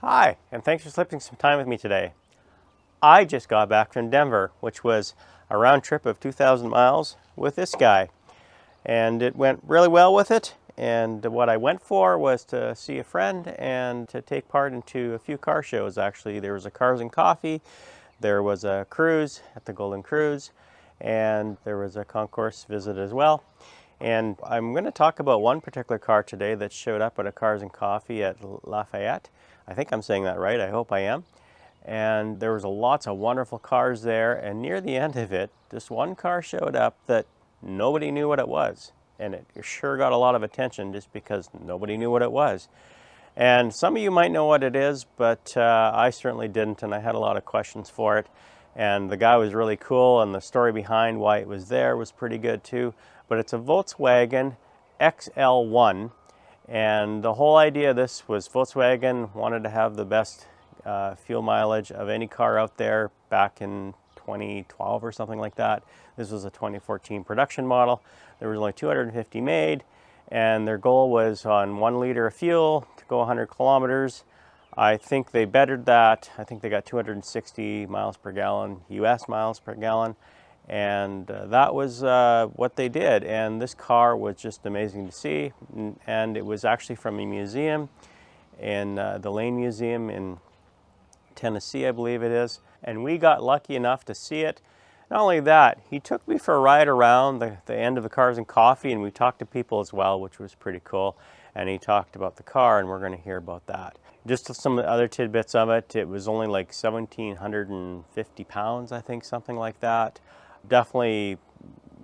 Hi, and thanks for spending some time with me today. I just got back from Denver, which was a round trip of 2,000 miles with this guy. And it went really well with it. And what I went for was to see a friend and to take part into a few car shows. Actually, there was a Cars and Coffee, there was a cruise at the Golden Cruise, and there was a concourse visit as well. And I'm going to talk about one particular car today that showed up at a Cars and Coffee at Lafayette. I think I'm saying that right. I hope I am. And there was lots of wonderful cars there. And near the end of it, this one car showed up that nobody knew what it was. And it sure got a lot of attention just because nobody knew what it was. And some of you might know what it is, but I certainly didn't. And I had a lot of questions for it. And the guy was really cool. And the story behind why it was there was pretty good too. But it's a Volkswagen XL1. And the whole idea of this was Volkswagen wanted to have the best fuel mileage of any car out there back in 2012 or something like that. This was a 2014 production model. There was only 250 made, and their goal was on 1 liter of fuel to go 100 kilometers. I think they bettered that. I think they got 260 miles per gallon, US miles per gallon. And that was what they did. And this car was just amazing to see. And it was actually from a museum in the Lane Museum in Tennessee, I believe it is. And we got lucky enough to see it. Not only that, he took me for a ride around the end of the Cars and Coffee, and we talked to people as well, which was pretty cool. And he talked about the car, and we're going to hear about that. Just some other tidbits of it. It was only like 1,750 pounds, I think, something like that. Definitely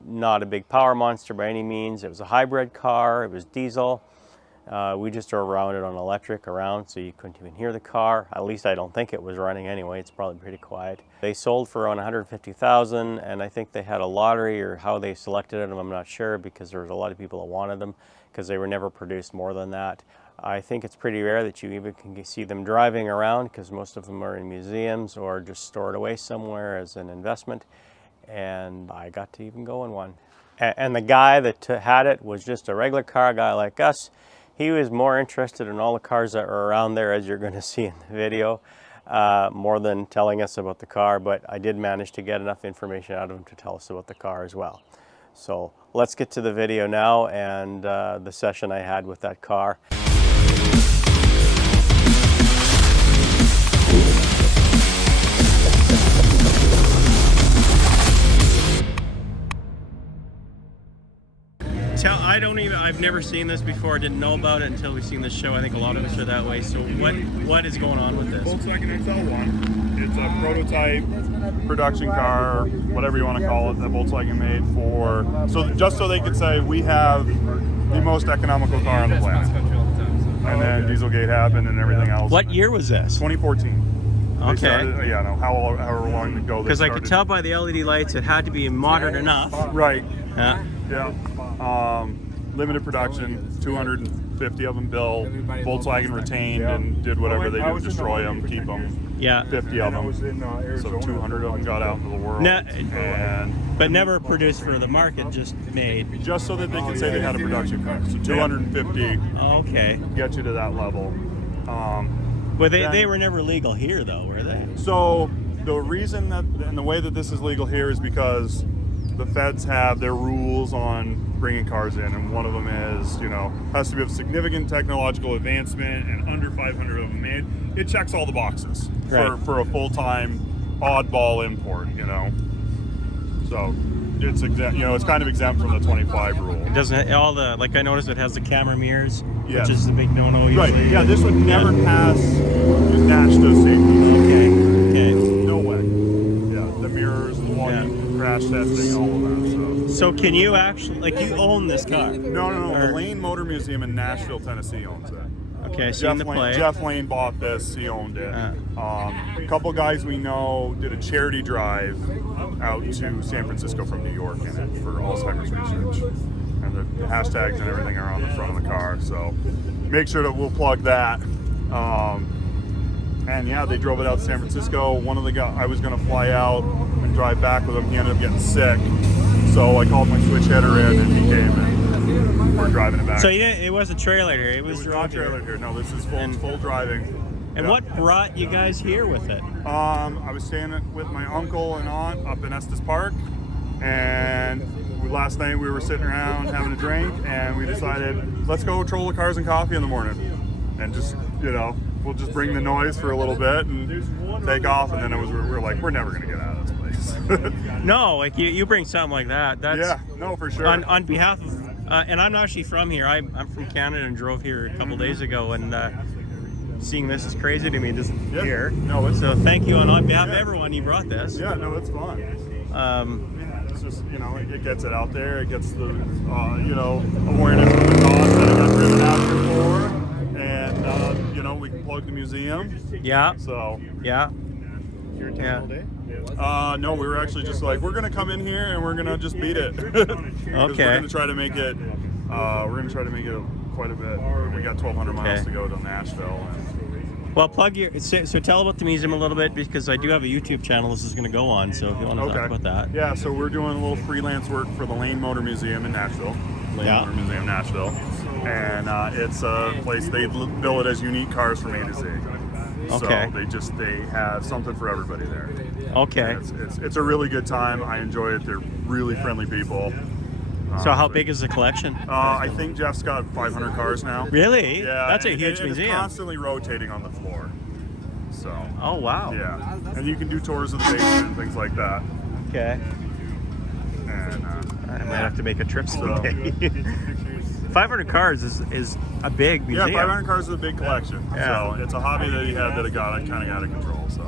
not a big power monster by any means. It was a hybrid car. It was diesel. We just drove around it on electric around, so you couldn't even hear the car. At least I don't think it was running anyway. It's probably pretty quiet. They sold for around 150,000, and I think they had a lottery, or how they selected them, I'm not sure, because there was a lot of people that wanted them because they were never produced more than that. I think it's pretty rare that you even can see them driving around, because most of them are in museums or just stored away somewhere as an investment. And I got to even go in one. And the guy that had it was just a regular car guy like us. He was more interested in all the cars that were around there, as you're going to see in the video, more than telling us about the car. But I did manage to get enough information out of him to tell us about the car as well. So let's get to the video now and the session I had with that car. I've never seen this before. I didn't know about it until we've seen this show. I think a lot of us are that way. So what is going on with this? Volkswagen XL1. It's a prototype production car, whatever you want to call it, that Volkswagen made for, just so they could say we have the most economical car on the planet. And then Dieselgate happened and everything else. What year was this? 2014. Okay. Started, yeah, no, however long ago. Because I could tell by the LED lights it had to be modern enough. Right. Yeah. Limited production, 250 of them built. Volkswagen retained and did whatever they do, destroy them, keep them. Yeah. 50 of them. So 200 of them got out into the world. But never produced for the market, just made. Just so that they could say they had a production car. So 250 okay. Get you to that level. But they were never legal here, though, were they? So the reason that, and the way that this is legal here is because the feds have their rules on bringing cars in, and one of them is, has to be of significant technological advancement and under 500 of them made. It checks all the boxes for a full-time oddball import, So it's exempt, it's kind of exempt from the 25 rule. It doesn't like I noticed it has the camera mirrors, yes. Which is the big no-no usually. Right. Yeah, this would never pass NASHTO safety. Okay. No way. Yeah, the mirrors, the one crash testing, all of that. So can you actually, you own this car? No. The Lane Motor Museum in Nashville, Tennessee owns it. Okay, so the play. Jeff Lane bought this, he owned it. A couple guys we know did a charity drive out to San Francisco from New York in it for Alzheimer's research. And the hashtags and everything are on the front of the car, so make sure that we'll plug that. And yeah, they drove it out to San Francisco. One of the guys, I was gonna fly out and drive back with him, he ended up getting sick. So I called my switch hitter in and he came and we're driving it back. So it was a trailer here, it was not trailer here. No, this is full driving. And what brought you guys here with it? I was staying with my uncle and aunt up in Estes Park, and last night we were sitting around having a drink, and we decided, let's go troll the cars and coffee in the morning, and just, you know, we'll just bring the noise for a little bit and take off. And then we were like, we're never gonna get out of this place. No, like you bring something like that. That's, yeah, no, for sure. On behalf of, and I'm actually from here. I'm from Canada and drove here a couple days ago, and seeing this is crazy to me. Just here. No, it's so thank you on behalf of everyone. You brought this. Yeah, no, it's fun. It's just, you know, it gets it out there. It gets the you know, awareness of the cause that it got driven after for, and you know, we can plug the museum. Yeah. So yeah. You're in town all day? No, we were actually just like, we're gonna come in here and we're gonna just beat it. Okay. We're gonna try to make it. Quite a bit. We got 1,200 miles to go to Nashville. Well, plug your. So tell about the museum a little bit, because I do have a YouTube channel this is going to go on. So if you want to talk about that. Yeah. So we're doing a little freelance work for the Lane Motor Museum in Nashville. Motor Museum, Nashville, and it's a place they bill it as unique cars from A to Z. Okay. So they have something for everybody there. Okay. It's a really good time. I enjoy it. They're really friendly people. So how big is the collection? I think Jeff's got 500 cars now. Really? Yeah. That's a huge and museum. It's constantly rotating on the floor. So. Oh wow. Yeah. And you can do tours of the basement and things like that. Okay. And I might have to make a trip someday. 500 cars is a big museum. Yeah, 500 cars is a big collection. Yeah. So it's a hobby that he had that it kind of got out of control. So.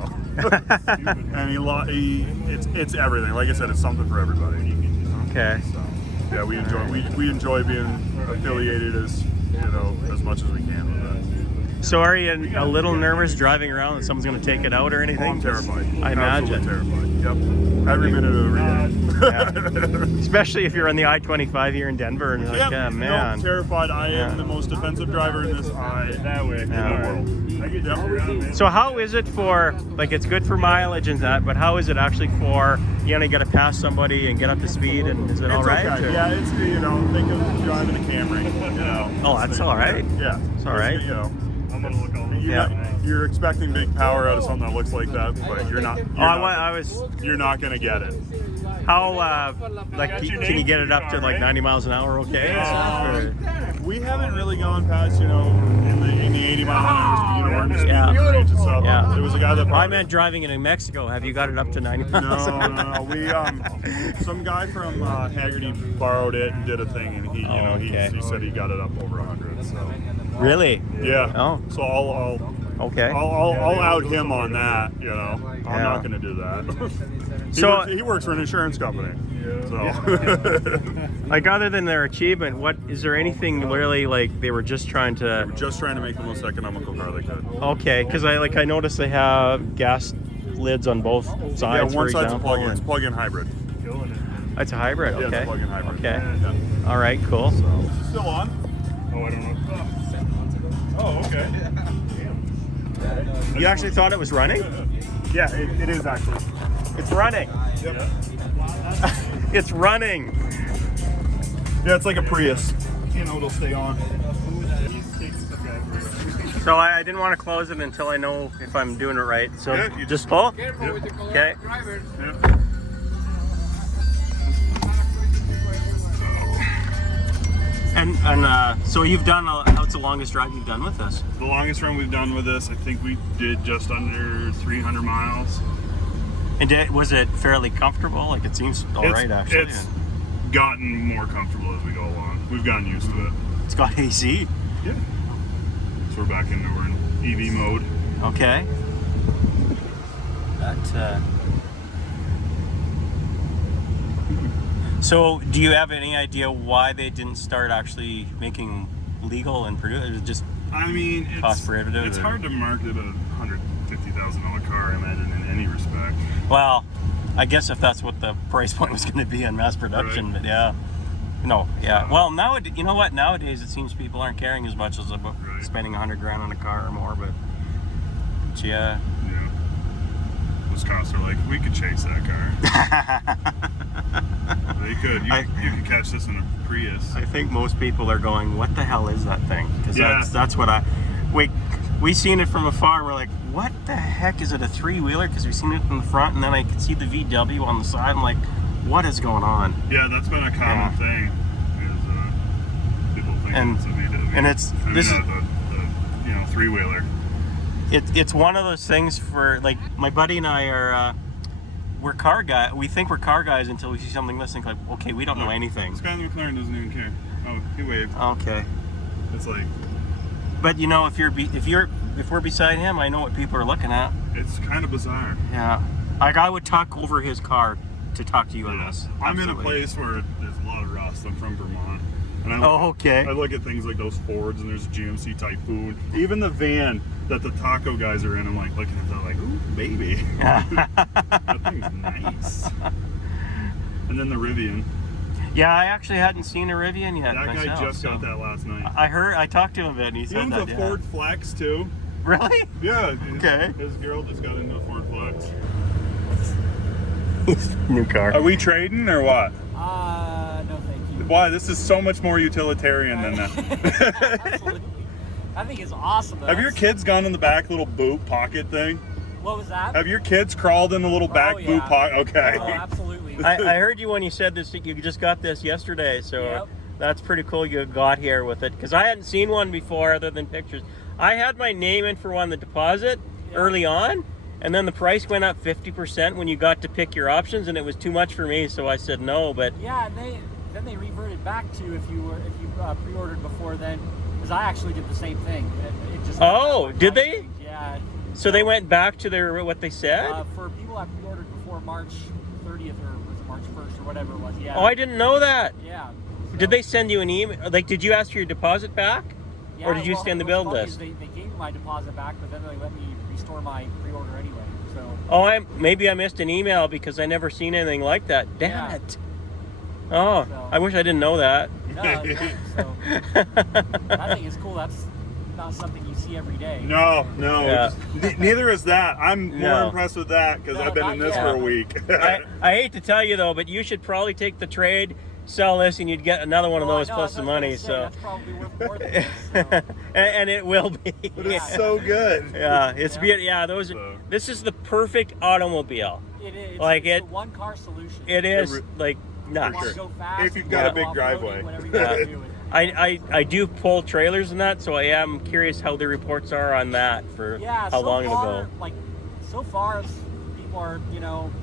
And it's everything. Like I said, it's something for everybody. Okay. So. Yeah, we enjoy being affiliated as much as we can with it. So are you a little nervous driving around that someone's going to take it out or anything? Oh, I'm terrified. I imagine. Absolutely terrified. Yep. Every minute of every day. Especially if you're on the I-25 here in Denver and you're like, yep. oh man. No, terrified. I am the most defensive driver in this in the world. Yep. So how is it for, like, it's good for mileage and that, but how is it actually for, you got to pass somebody and get up to speed, and is it all right? Okay. Or? Yeah, it's, think of driving a Camry, Oh, that's all right. Yeah. It's all right. I'm gonna look on you're expecting big power out of something that looks like that, but you're not. You're not gonna get it. How, can you get it up to like 90 miles an hour okay? We haven't really gone past, in the 80 mile an hour speed range and stuff. Yeah. There was a guy that I meant driving it in Mexico. Have you got it up to 90 miles? No. We some guy from Haggerty borrowed it and did a thing, and he said he got it up over 100. So. Really? Yeah. Oh. So I'll out him on that. I'm not going to do that. He works for an insurance company. So. Like, other than their achievement, is there anything really, like, they were just trying to make the most economical car they could. Okay, because I noticed they have gas lids on both sides. Yeah, one for side's example, a plug-in. It's plug-in hybrid. It's a hybrid. Yeah, Okay. it's a plug-in hybrid. Okay. Yeah. All right. Cool. So, still on? Oh, I don't know. Oh, okay. You actually thought it was running? Yeah, it is actually. It's running. Yep. It's running. Yeah, it's like a Prius. It'll stay on. So I didn't want to close it until I know if I'm doing it right. So you just pull. Careful with the color. Okay. Yep. And so you've done, how's the longest drive you've done with this? The longest run we've done with this, I think we did just under 300 miles. And was it fairly comfortable? Like, it seems all right, actually. It's gotten more comfortable as we go along. We've gotten used to it. It's got AC. Yeah. So we're in EV mode. Okay. So, do you have any idea why they didn't start actually making legal and produce? Is it just cost prohibitive? It's hard to market a $150,000 car, I imagine, in any respect. Well, I guess if that's what the price point was going to be in mass production, right. But yeah. No, yeah. Well, you know what? Nowadays it seems people aren't caring as much as about spending $100,000 on a car or more, but yeah. Yeah. Those cops are like, we could chase that car. They could. You could catch this in a Prius. I think most people are going, what the hell is that thing? Because that's what we seen it from afar and we're like, what the heck, is it a three-wheeler? Because we've seen it from the front and then I could see the VW on the side. I'm like, what is going on? Yeah, that's been a common thing. Is, people think it's a VW. And it's the three-wheeler. It's one of those things for, like, my buddy and I are we're car guy. We think we're car guys until we see something listing like, okay, we don't know anything. This guy in the McLaren doesn't even care. Oh, he waved. Okay. It's like. But you know, if we're beside him, I know what people are looking at. It's kind of bizarre. Yeah. Like I would talk over his car to talk to you on this. I'm in a place where there's a lot of rust. I'm from Vermont. And okay. I look at things like those Fords and there's a GMC Typhoon. Even the van that the taco guys are in, I'm like looking at that like, ooh, baby. That thing's nice. And then the Rivian. Yeah, I actually hadn't seen a Rivian yet. That myself, guy just got that last night. I talked to him a bit and he said He owns a Ford Flex too. Really? Yeah. Okay. His girl just got into a Ford Flex. New car. Are we trading or what? No thank you. Why? This is so much more utilitarian than that. Absolutely. I think it's awesome though. Have your kids gone in the back little boot pocket thing? What was that? Have your kids crawled in the little back boot pocket? Okay. Oh, absolutely. I heard you when you said this. You just got this yesterday, so Yep. that's pretty cool. You got here with it because I hadn't seen one before, other than pictures. I had my name in for one, the deposit, early on, and then the price went up 50% when you got to pick your options, and it was too much for me, so I said no. But yeah, and then they reverted back to if you pre-ordered before then, because I actually did the same thing. It just did they? Yeah. So they went back to their what they said. For people that pre-ordered before March 30th or was it March 1st or whatever it was. Yeah. Oh, I didn't know that. Yeah. Did they send you an email? Like, did you ask for your deposit back? Yeah, Or did you stay on the build list? They gave me my deposit back, but then they let me restore my pre-order anyway. So. Oh, maybe I missed an email because I never seen anything like that. Damn it. Oh, So. I wish I didn't know that. No, so I think it's cool. That's not something you see every day. No. Yeah. Neither is that. I'm more No. impressed with that because No, I've been not in this yet. for a week. I hate to tell you though, but you should probably take the trade, sell this, and you'd get another one of Well, I those know, plus that's the what I was money. gonna say, So, that's probably worth more than this. So. and it will be. But it's so good. Yeah, it's Yeah. beautiful. Yeah, those. So. This is the perfect automobile. It is. Like it's it- a one-car solution. It is re- like You nuts. want sure. to go fast, If you've you got a go big off-roading, driveway. whatever you gotta do. I do pull trailers and that, so I am curious how the reports are on that for Yeah, how so long far, ago. like so far, people are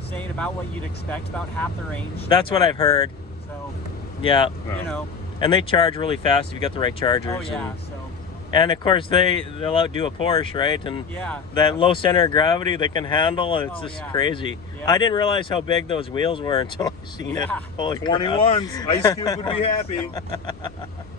saying about what you'd expect, about half the range. That's what I've heard. So Yeah, Oh. and they charge really fast if you got the right chargers. Oh yeah, and, so and of course they'll outdo a Porsche, right? And yeah. that low center of gravity they can handle, and it's Oh, just yeah. crazy. Yeah. I didn't realize how big those wheels were until I seen it. Yeah. Holy crap. 21s. Ice Cube would be happy.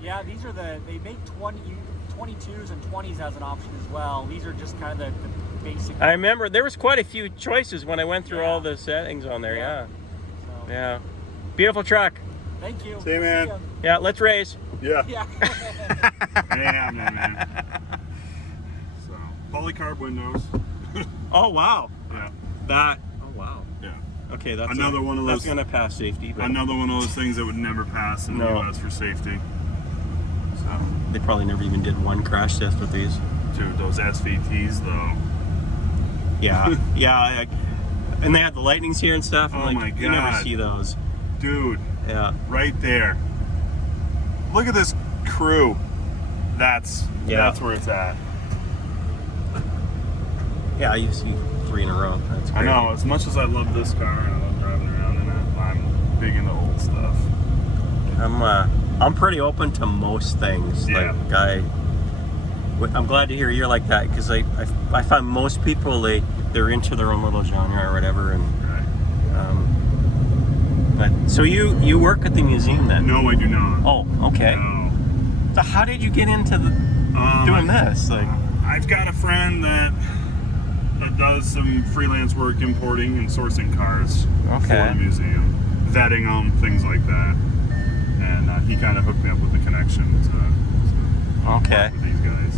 Yeah, these are they make 22s and 20s as an option as well. These are just kind of the basic. I remember there was quite a few choices when I went through Yeah. all the settings on there. Yeah. So, Yeah. Beautiful truck. Thank you. See you, man. ya. Yeah, let's race. Yeah. Yeah. Yeah, man. So, polycarb windows. Oh wow. Yeah. That. Oh wow. Yeah. Okay, that's Another one of That's those- gonna pass safety, but Another one of those things that would never pass in the No. US for safety. So, they probably never even did one crash test with these. dude, those SVTs though. Yeah, yeah, and they had the lightnings here and stuff. Oh like, my You never God. see those. Dude, Yeah, right there. Look at this crew. That's where it's at. yeah. You see 3 in a row. That's I great. know, as much as I love this car and I love driving around in it, I'm big into old stuff. I'm pretty open to most things. Yeah. Like I'm glad to hear you're like that because I find most people they're into their own little genre or whatever. And but so you work at the museum then? No, I do not. Oh, okay. No. So how did you get into doing this? Like, I've got a friend that does some freelance work importing and sourcing cars for the museum, vetting them, things like that. And he kind of hooked me up with the connection to okay. work with these guys.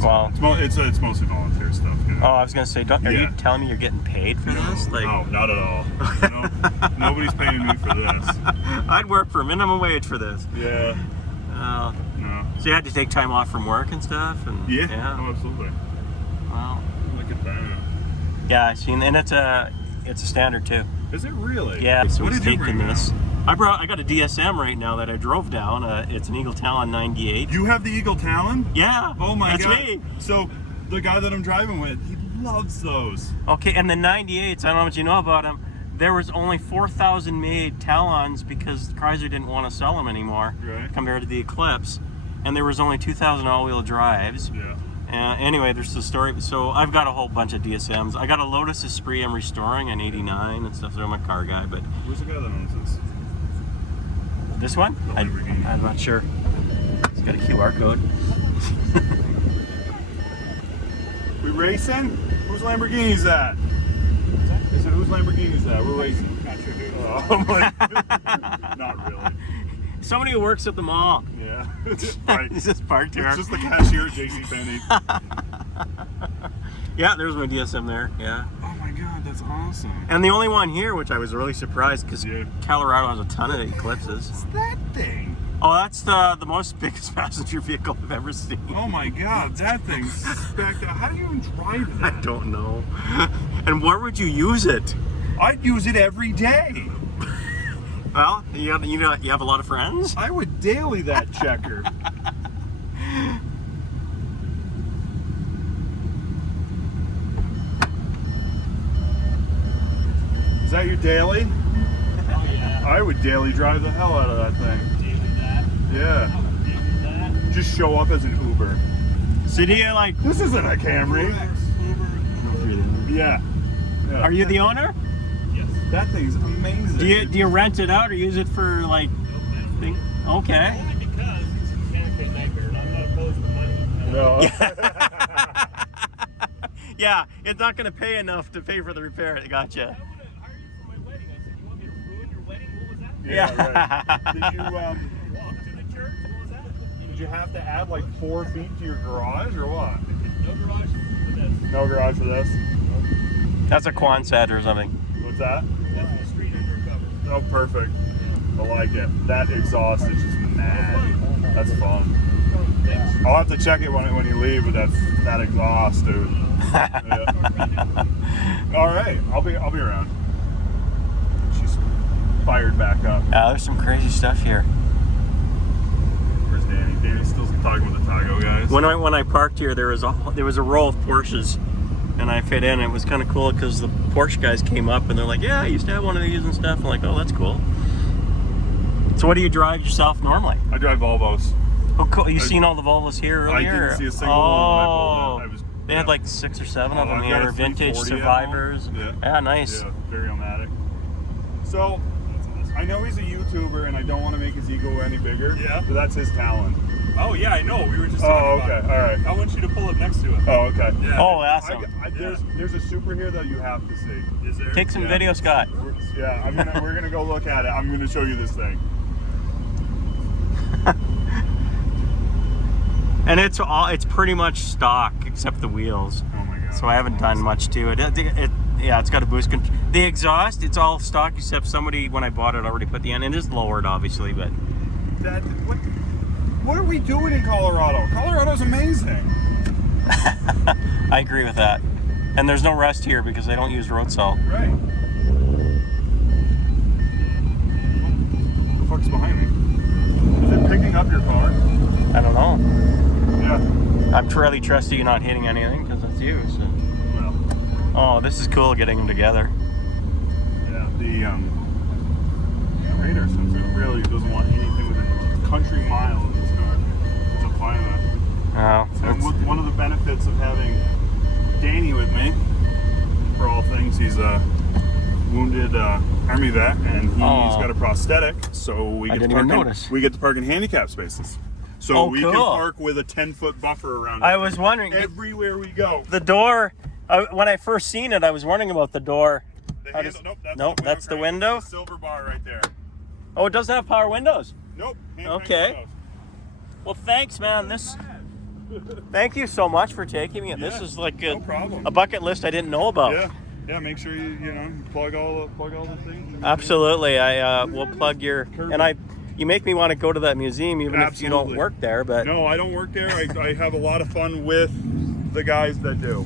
So Well, it's mostly volunteer stuff. oh, I was gonna say, are you Yeah. telling me you're getting paid for this? Like, No, not at all. No, nobody's paying me for this. I'd work for minimum wage for this. Yeah. Uh, No. so you had to take time off from work and stuff, and Yeah. Oh, absolutely. Wow. Look at that. Yeah, I seen, and it's a standard too. Is it really? Yeah. So What he's did you taking bring this. out? I got a DSM right now that I drove down. It's an Eagle Talon 98. You have the Eagle Talon? Yeah. Oh my that's god. me. So the guy that I'm driving with, he loves those. Okay, and the 98s, I don't know what you know about them. There was only 4,000 made Talons because Chrysler didn't want to sell them anymore, Right. compared to the Eclipse. And there was only 2,000 all-wheel drives. Yeah. Anyway, there's the story. So I've got a whole bunch of DSMs. I got a Lotus Esprit I'm restoring in '89 and stuff. So I'm a car guy, but Where's the guy that owns this? this one, The Lamborghini. I'm not sure. It's got a QR code. We racing? Whose Lamborghini's that? I said, whose Lamborghini's that? We're racing. Not sure who. Oh, I'm like, not really. Somebody who works at the mall. Yeah. Right. He's just parked here. It's just the cashier at JCPenney. Yeah, there's my DSM there. Yeah. Oh my god, that's awesome. And the only one here, which I was really surprised because Yeah. Colorado has a ton of Eclipses. What's that thing? Oh, that's the most biggest passenger vehicle I've ever seen. Oh my god, that thing's spectacular. How do you even drive I that? don't know. And where would you use it? I'd use it every day. Well, you have a lot of friends. I would daily that checker. Is that your daily? Oh yeah. I would daily drive the hell out of that thing. Daily that. Yeah. I would daily that. Just show up as an Uber. So do you like? This isn't a Camry. Yeah. Yeah. Are you the owner? Yes. That thing's amazing. Do you rent it out or use it for like? Thing? Okay. Only because it's mechanically a nightmare, and I'm not opposed to money. No. Yeah, it's not going to pay enough to pay for the repair. Gotcha. I would have hired you for my wedding. I said, you want me to ruin your wedding? What was that? Yeah. Right. Did you Walk to the church? What was that? did you have to add like 4 feet to your garage or what? No garage for this. No garage for this. That's a Quonset or something. What's that? That's the street undercover. Oh, perfect. I like it. That exhaust is just mad. That's fun. I'll have to check it when you leave with that exhaust, dude. Yeah. All right, I'll be around. She's fired back up. There's some crazy stuff here. Where's Danny? Danny's still talking with the Tago guys. When I parked here, there was a row of Porsches, and I fit in. It was kind of cool because the Porsche guys came up and they're like, "Yeah, I used to have one of these and stuff." I'm like, "Oh, that's cool." So, what do you drive yourself normally? I drive Volvos. Oh, cool. You seen all the Volvos here I earlier? didn't see a single one when I pulled in. They had like 6 or 7 of them I've got here, a vintage 340 Survivors. Yeah, nice. Yeah, very automatic. So, I know he's a YouTuber and I don't want to make his ego any bigger. Yeah. But that's his talent. Oh yeah, I know. We were just Oh, talking okay. about it. All right. I want you to pull up next to it. Oh, okay. Yeah. Oh, awesome. There's a Super here that you have to see. Is there? Take some Yeah. video, Scott. Yeah, we're gonna go look at it. I'm gonna show you this thing. And it's pretty much stock except the wheels. Oh my god. So I haven't done much to it. Yeah, it's got a boost control. The exhaust, it's all stock except somebody, when I bought it, already put the end. It is lowered, obviously, but What are we doing in Colorado? Colorado's amazing. I agree with that. And there's no rust here because they don't use road salt. Right. What the fuck's behind me? Is it picking up your car? I don't know. Yeah. I'm really trusty you not hitting anything because it's you. So. Well, Oh, this is cool getting them together. yeah. The curator says it really doesn't want anything within a country mile of this car. Which I'm fine with. Oh, And one of the benefits of having Danny with me, for all things, he's a wounded Army vet, and he's Aw. got a prosthetic, so we I get didn't to park even in, notice. we get to park in handicap spaces. So Oh, we can cool. park with a 10-foot buffer around I it. was wondering, Everywhere we go. the door, when I first seen it, I was wondering about the door. The How handle- does- nope, that's the crank. window? It's a silver bar right there. Oh, it doesn't have power windows. Nope. hand crank Okay. windows. Well, thanks, man. Thank you so much for taking me. This Yeah, is like no problem. a bucket list I didn't know about. Yeah. Make sure you plug all the things. Absolutely. I will plug your, and you make me want to go to that museum even if you don't Absolutely. work there, but No, I don't work there. I have a lot of fun with the guys that do.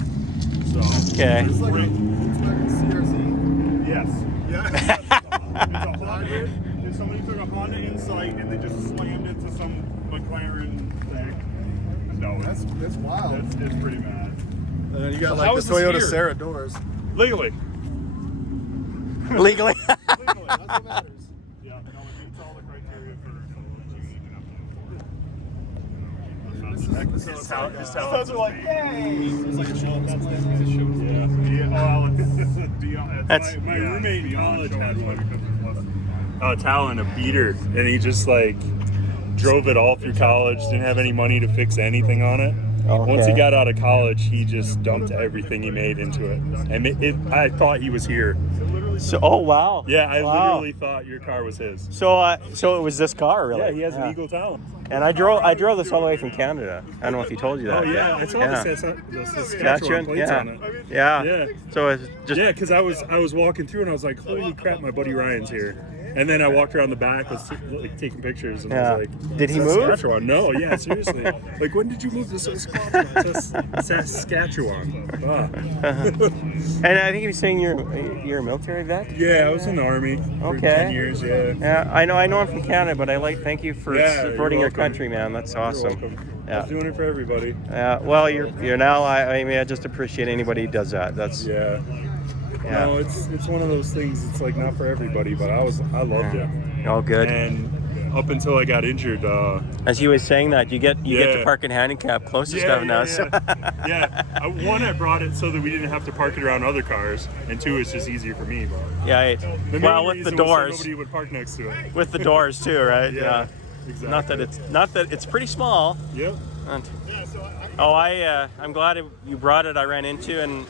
So Okay. It's like a Volkswagen CRZ. yes, Yeah. it's a hybrid. If somebody took a Honda Insight and they just slammed it to some McLaren thing, no, That's wild. it's pretty mad. And then you got So like how the is this Toyota here? Sarah doors. Legally. Legally. That's what matters. Yeah, no, it's all the criteria for This is how Those are like, yay! It's like a show. That's- my roommate in college had one. Talon, a beater, and he just like drove it all through college. Didn't have any money to fix anything on it. Once he Okay. got out of college, he just dumped everything he made into it, and I thought he was here. So, oh wow. Yeah, I Wow. literally thought your car was his. So, so it was this car, really? Yeah, he has an Eagle Talon. And I drove this all the way from Canada. I don't know if he told you that. Oh yeah, I saw Yeah. the Saskatchewan plates Yeah. on it. Yeah. Yeah. So it's just Yeah, because I was walking through and I was like, holy crap, my buddy Ryan's here. And then I walked around the back, was like taking pictures, and I Yeah. was like, Did he move? Saskatchewan? No, yeah, seriously. Like, when did you move to Saskatchewan? Ah. And I think he was saying you're a military vet. Yeah, I was in the Army for Okay. 10 years, yeah. Yeah, I know I'm from Canada, but thank you for Yeah, supporting you're your welcome. country, man. That's You're awesome. welcome. I Yeah. was doing it for everybody. Well, you're now. I mean, I just appreciate anybody who does that. That's Yeah. Yeah. No, it's one of those things. It's like not for everybody, but I loved it. all good. And up until I got injured, As he was saying that, you get to Yeah. park in handicap close to stuff now. So. yeah. One, I brought it so that we didn't have to park it around other cars, and two, it's just easier for me. But Yeah. the main Well, with the reason was so doors, nobody would park next to it. with the doors too, right? Yeah, exactly. Not that it's pretty small. Yep. And, I'm glad you brought it. I ran into and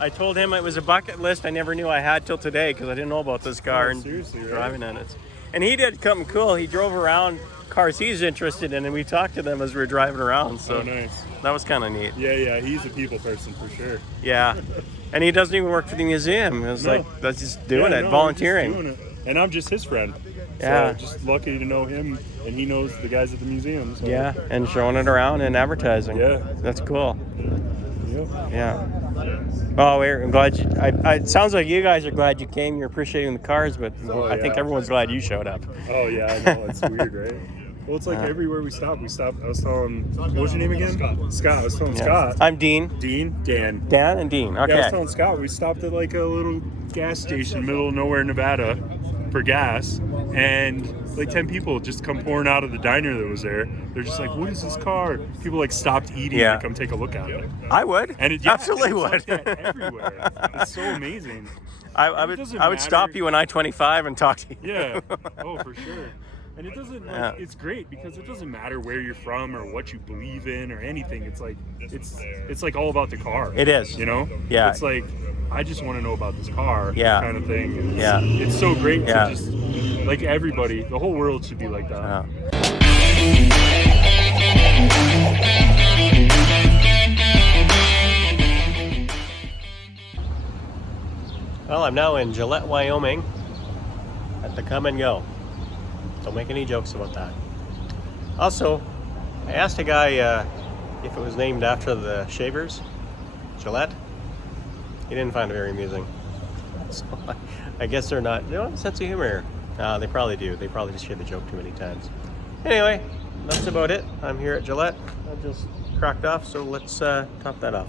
I told him it was a bucket list I never knew I had till today because I didn't know about this car and seriously, right? driving in it. And he did something cool. He drove around cars he's interested in, and we talked to them as we were driving around. So Oh, nice. that was kind of neat. Yeah. He's a people person for sure. Yeah. And he doesn't even work for the museum. It was No. like that's just doing Yeah, it, no, volunteering. we're just doing it. And I'm just his friend. Yeah. So just lucky to know him, and he knows the guys at the museum. So. Yeah, and showing it around and advertising. Yeah. That's cool. Yep. Yeah. Oh, I'm glad it sounds like you guys are glad you came. You're appreciating the cars, but Oh, I think yeah. everyone's glad you showed up. Oh yeah, I know. It's weird, right? Well, it's like everywhere we stop. I was telling, what was your name again? Scott. I was telling Yeah. Scott. I'm Dean. Dan. Dan and Dean. Yeah, I was Okay. telling Scott, we stopped at like a little gas station, middle of nowhere, Nevada, for gas, and like 10 people just come pouring out of the diner that was there. They're just like, "What is this car?" People like stopped eating Yeah. to come take a look at it. I would. And it Absolutely it's would. like that everywhere. It's so amazing. I It would. doesn't I would stop matter. you on I-25 and talk to you. Yeah. Oh, for sure. And it doesn't. Yeah. Like, it's great because it doesn't matter where you're from or what you believe in or anything. It's like it's like all about the car. It is. You know. Yeah. It's like I just want to know about this car. Yeah. Kind of thing. And Yeah. It's so great Yeah. to just like everybody. The whole world should be like that. Yeah. Well, I'm now in Gillette, Wyoming at the Come and Go. Don't make any jokes about that. Also, I asked a guy if it was named after the shavers, Gillette. He didn't find it very amusing. So I guess they don't have a sense of humor. They probably do. They probably just hear the joke too many times. Anyway, that's about it. I'm here at Gillette. I just cracked off, so let's top that off.